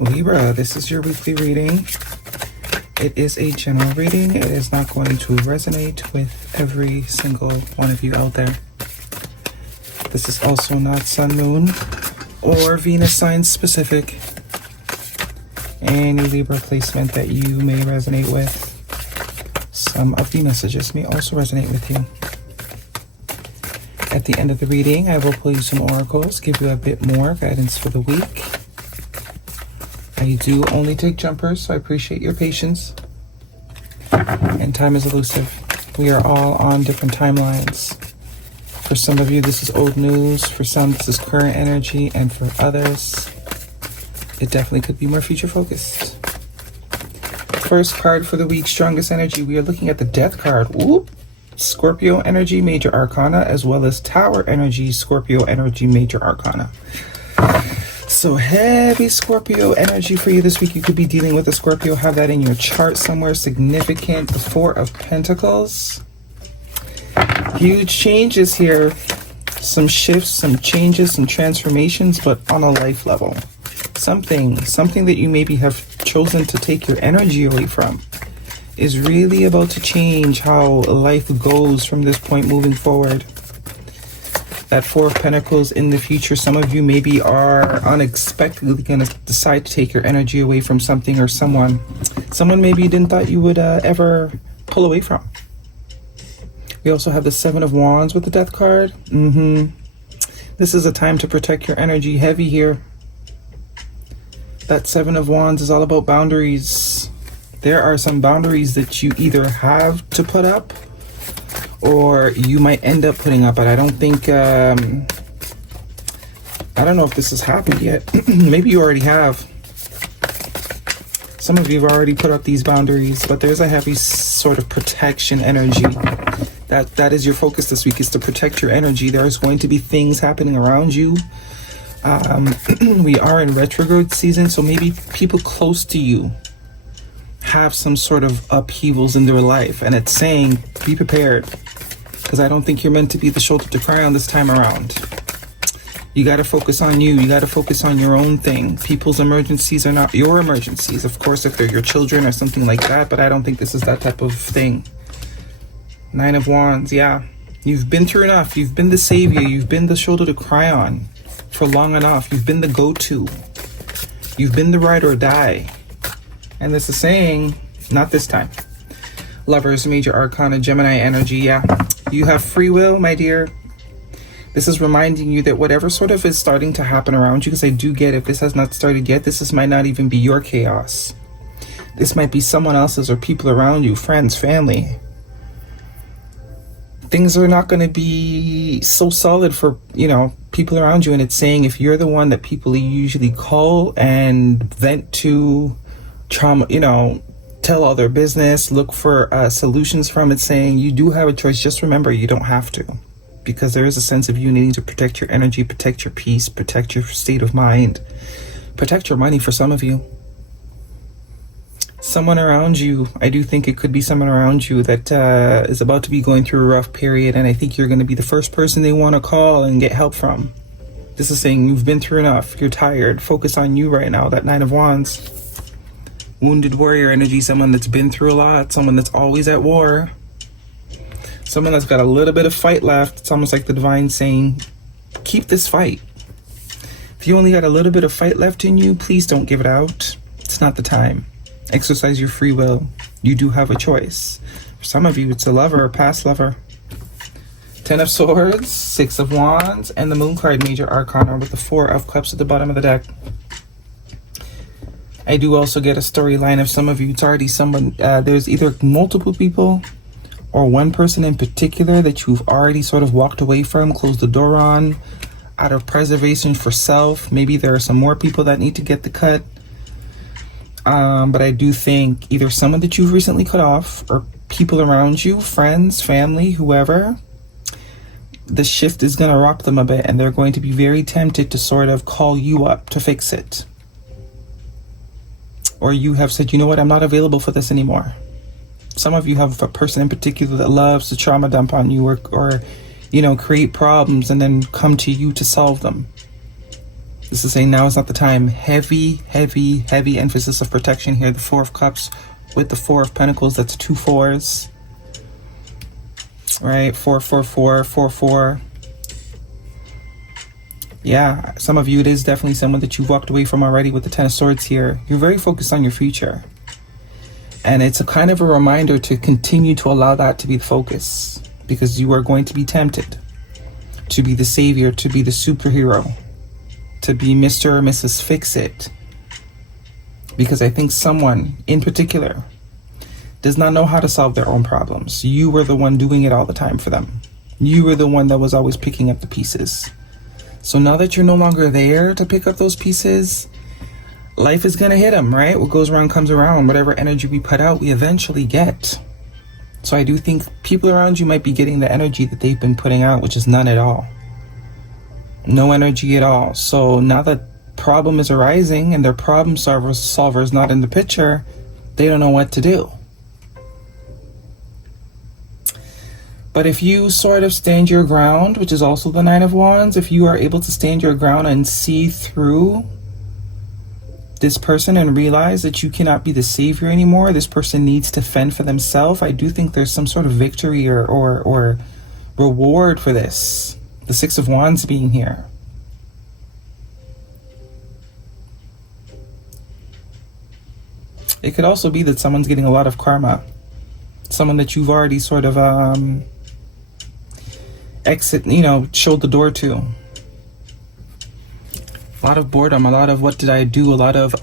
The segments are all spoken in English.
Libra, this is your weekly reading. It is a general reading. It is not going to resonate with every single one of you out there. This is also not Sun, Moon, or Venus sign specific. Any Libra placement that you may resonate with, some of the messages may also resonate with you. At the end of the reading, I will pull you some oracles, give you a bit more guidance for the week. I do only take jumpers, so I appreciate your patience. And time is elusive. We are all on different timelines. For some of you, this is old news. For some, this is current energy. And for others, it definitely could be more future focused. First card for the week, strongest energy. We are looking at the Death card. Whoop. Scorpio energy, major arcana, as well as Tower energy, Scorpio energy, major arcana. So heavy Scorpio energy for you this week. You could be dealing with a Scorpio. Have that in your chart somewhere significant. The Four of Pentacles. Huge changes here. Some shifts, some changes, some transformations, but on a life level. Something that you maybe have chosen to take your energy away from is really about to change how life goes from this point moving forward. That Four of Pentacles in the future, some of you maybe are unexpectedly going to decide to take your energy away from something or someone. Someone maybe you didn't thought you would ever pull away from. We also have the Seven of Wands with the Death card. This is a time to protect your energy heavy here. That Seven of Wands is all about boundaries. There are some boundaries that you either have to put up or you might end up putting up, but I don't think, I don't know if this has happened yet. Maybe you already have. Some of you have already put up these boundaries, but there's a heavy sort of protection energy. That is your focus this week, is to protect your energy. There's going to be things happening around you. We are in retrograde season, so maybe people close to you have some sort of upheavals in their life, and it's saying be prepared, because I don't think you're meant to be the shoulder to cry on this time around. You got to focus on you. You got to focus on your own thing. People's emergencies are not your emergencies, of course, if they're your children or something like that, but I don't think this is that type of thing. Nine of Wands, yeah, you've been through enough. You've been the savior. You've been the shoulder to cry on for long enough. You've been the go-to. You've been the ride or die. And this is saying, not this time. Lovers, major arcana, Gemini energy, yeah. You have free will, my dear. This is reminding you that whatever sort of is starting to happen around you, because I do get, if this has not started yet, might not even be your chaos. This might be someone else's or people around you, friends, family. Things are not going to be so solid for, people around you. And it's saying if you're the one that people usually call and vent to, trauma, tell all their business, look for solutions from, it saying you do have a choice. Just remember, you don't have to, because there is a sense of you needing to protect your energy, protect your peace, protect your state of mind, protect your money for some of you. Someone around you, I do think it could be someone around you that is about to be going through a rough period, and I think you're going to be the first person they want to call and get help from. This is saying you've been through enough, you're tired, focus on you right now. That Nine of Wands. Wounded warrior energy, someone that's been through a lot, someone that's always at war, someone that's got a little bit of fight left. It's almost like the divine saying, keep this fight. If you only got a little bit of fight left in you, please don't give it out. It's not the time. Exercise your free will. You do have a choice. For some of you, it's a lover, a past lover. Ten of Swords, Six of Wands, and the Moon card, major arcana, with the Four of Cups at the bottom of the deck. I do also get a storyline of some of you. It's already someone, there's either multiple people or one person in particular that you've already sort of walked away from, closed the door on, out of preservation for self. Maybe there are some more people that need to get the cut. But I do think either someone that you've recently cut off or people around you, friends, family, whoever, the shift is going to rock them a bit, and they're going to be very tempted to sort of call you up to fix it. Or you have said, you know what, I'm not available for this anymore. Some of you have a person in particular that loves to trauma dump on you or create problems and then come to you to solve them. This is saying now is not the time. Heavy emphasis of protection here. The Four of Cups with the Four of Pentacles. That's 2 4s. Right? 4 4 4 4 4. Yeah, some of you, it is definitely someone that you've walked away from already with the Ten of Swords here. You're very focused on your future. And it's a kind of a reminder to continue to allow that to be the focus, because you are going to be tempted to be the savior, to be the superhero, to be Mr. or Mrs. Fix-It. Because I think someone in particular does not know how to solve their own problems. You were the one doing it all the time for them. You were the one that was always picking up the pieces. So now that you're no longer there to pick up those pieces, life is going to hit them, right? What goes around comes around. Whatever energy we put out, we eventually get. So I do think people around you might be getting the energy that they've been putting out, which is none at all. No energy at all. So now that problem is arising and their problem solver is not in the picture, they don't know what to do. But if you sort of stand your ground, which is also the Nine of Wands, if you are able to stand your ground and see through this person and realize that you cannot be the savior anymore, this person needs to fend for themselves, I do think there's some sort of victory or reward for this. The Six of Wands being here. It could also be that someone's getting a lot of karma. Someone that you've already sort of showed the door to. A lot of boredom, a lot of what did I do, a lot of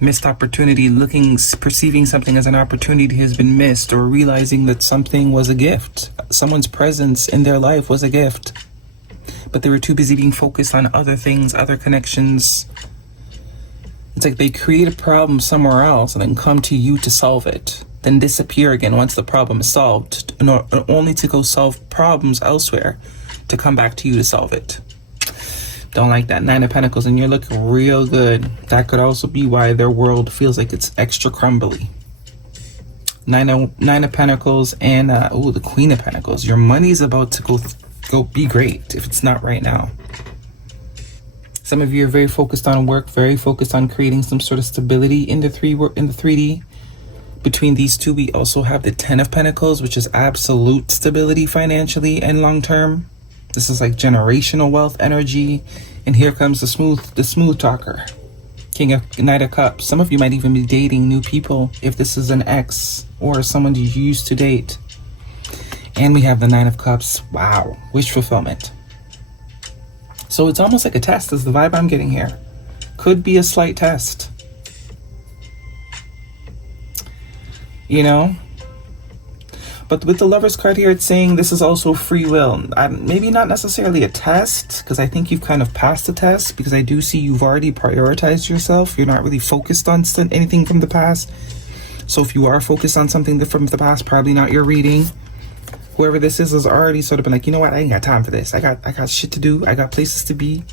missed opportunity, perceiving something as an opportunity has been missed, or realizing that something was a gift. Someone's presence in their life was a gift, but they were too busy being focused on other things, other connections. It's like they create a problem somewhere else and then come to you to solve it, then disappear again once the problem is solved, only to go solve problems elsewhere, to come back to you to solve it. Don't like that. Nine of Pentacles, and you're looking real good. That could also be why their world feels like it's extra crumbly. Nine of Pentacles and the Queen of Pentacles. Your money's about to go be great if it's not right now. Some of you are very focused on work, very focused on creating some sort of stability in the 3D. Between these two, we also have the Ten of Pentacles, which is absolute stability financially and long term. This is like generational wealth energy. And here comes the smooth talker. Knight of Cups. Some of you might even be dating new people if this is an ex or someone you used to date. And we have the Nine of Cups. Wow. Wish fulfillment. So it's almost like a test is the vibe I'm getting here. Could be a slight test. You know? But with the Lovers card here, it's saying this is also free will. Maybe not necessarily a test, because I think you've kind of passed the test, because I do see you've already prioritized yourself. You're not really focused on anything from the past. So if you are focused on something from the past, probably not your reading. Whoever this is has already sort of been like, you know what, I ain't got time for this. I got shit to do. I got places to be.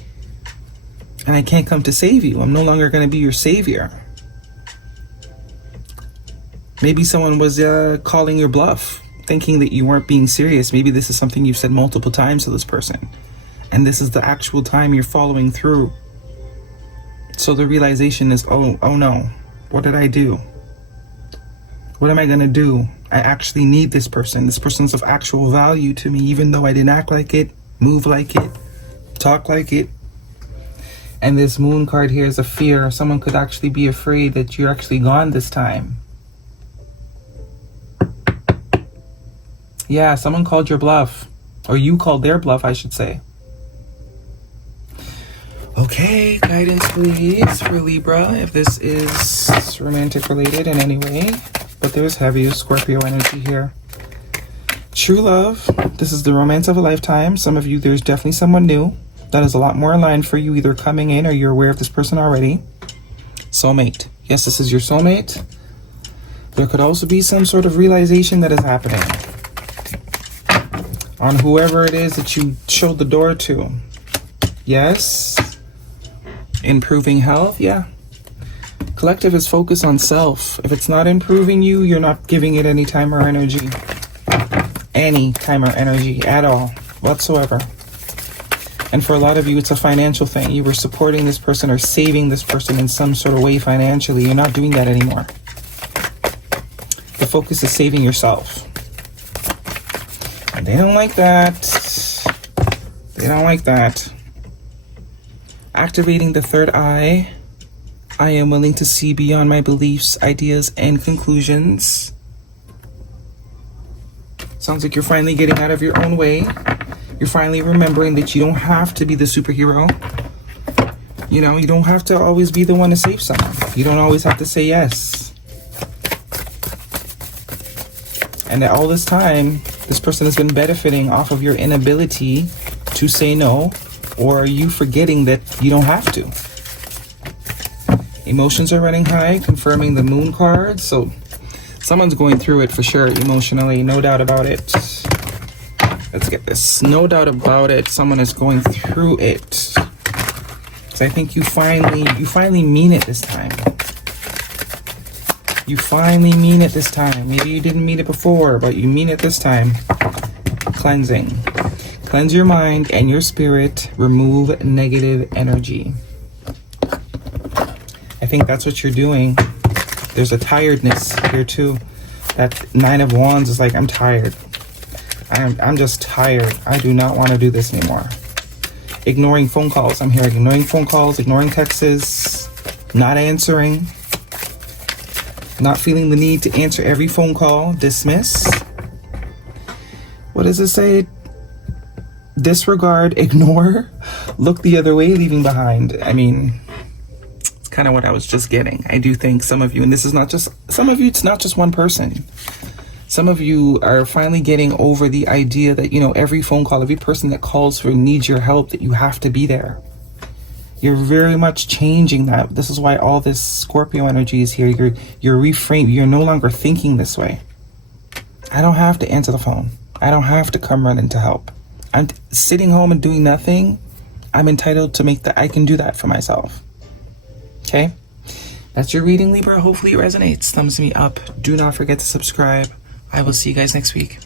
And I can't come to save you. I'm no longer going to be your savior. Maybe someone was calling your bluff, thinking that you weren't being serious. Maybe this is something you've said multiple times to this person, and this is the actual time you're following through. So the realization is, oh no, what did I do? What am I gonna do? I actually need this person. This person's of actual value to me, even though I didn't act like it, move like it, talk like it. And this Moon card here is a fear. Someone could actually be afraid that you're actually gone this time. Yeah, someone called your bluff. Or you called their bluff, I should say. Okay, guidance please for Libra, if this is romantic related in any way. But there's heavy Scorpio energy here. True love. This is the romance of a lifetime. Some of you, there's definitely someone new that is a lot more aligned for you, either coming in or you're aware of this person already. Soulmate. Yes, this is your soulmate. There could also be some sort of realization that is happening on whoever it is that you showed the door to. Yes. Improving health. Yeah. Collective is focused on self. If it's not improving you, you're not giving it any time or energy. Any time or energy at all whatsoever. And for a lot of you, it's a financial thing. You were supporting this person or saving this person in some sort of way financially. You're not doing that anymore. The focus is saving yourself. And they don't like that. They don't like that. Activating the third eye. I am willing to see beyond my beliefs, ideas, and conclusions. Sounds like you're finally getting out of your own way. You're finally remembering that you don't have to be the superhero. You know, you don't have to always be the one to save someone. You don't always have to say yes. And that all this time, this person has been benefiting off of your inability to say no, or you forgetting that you don't have to. Emotions are running high, confirming the moon card. So someone's going through it for sure, emotionally, no doubt about it. Let's get this. No doubt about it. Someone is going through it. So I think you finally mean it this time. You finally mean it this time. Maybe you didn't mean it before, but you mean it this time. Cleansing. Cleanse your mind and your spirit. Remove negative energy. I think that's what you're doing. There's a tiredness here too. That Nine of Wands is like, I'm tired. I'm just tired. I do not want to do this anymore. Ignoring phone calls. I'm here ignoring phone calls, ignoring texts, not answering, not feeling the need to answer every phone call. Dismiss. What does it say? Disregard, ignore, look the other way, leaving behind. I mean, it's kind of what I was just getting. I do think some of you, and this is not just, some of you, it's not just one person. Some of you are finally getting over the idea that, you know, every phone call, every person that calls for needs your help, that you have to be there. You're very much changing that. This is why all this Scorpio energy is here. You're reframing. You're no longer thinking this way. I don't have to answer the phone. I don't have to come running to help. I'm sitting home and doing nothing. I'm entitled to I can do that for myself. Okay? That's your reading, Libra. Hopefully it resonates. Thumbs me up. Do not forget to subscribe. I will see you guys next week.